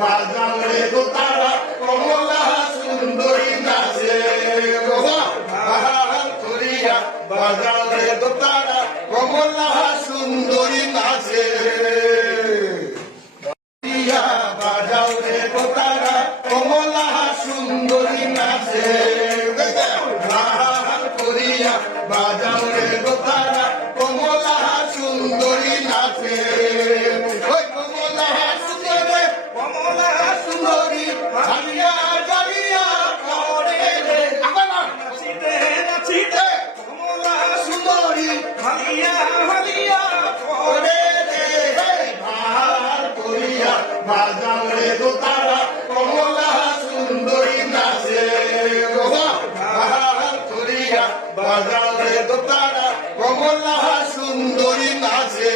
বাজাও রে দোতারা কমলা সুন্দরী নাচে ভাল করিয়া বাজাও রে দোতারা কমলা সুন্দরী নাচে বাজাও রে দোতারা কমলা সুন্দরী নাচে ভাল করিয়া বাজাও রে দোতারা কমলা সুন্দরী নাচে ওই কমলা সুন্দরী কমলা সুন্দরী হালিয়া জালিয়া করে রে নাচিতে নাচিতে কমলা সুন্দরী হালিয়া হালিয়া করে রে ভাল করিয়া বাজাও রে দোতারা কমলা সুন্দরী নাচে ভাল করিয়া বাজাও রে দোতারা কমলা সুন্দরী নাচে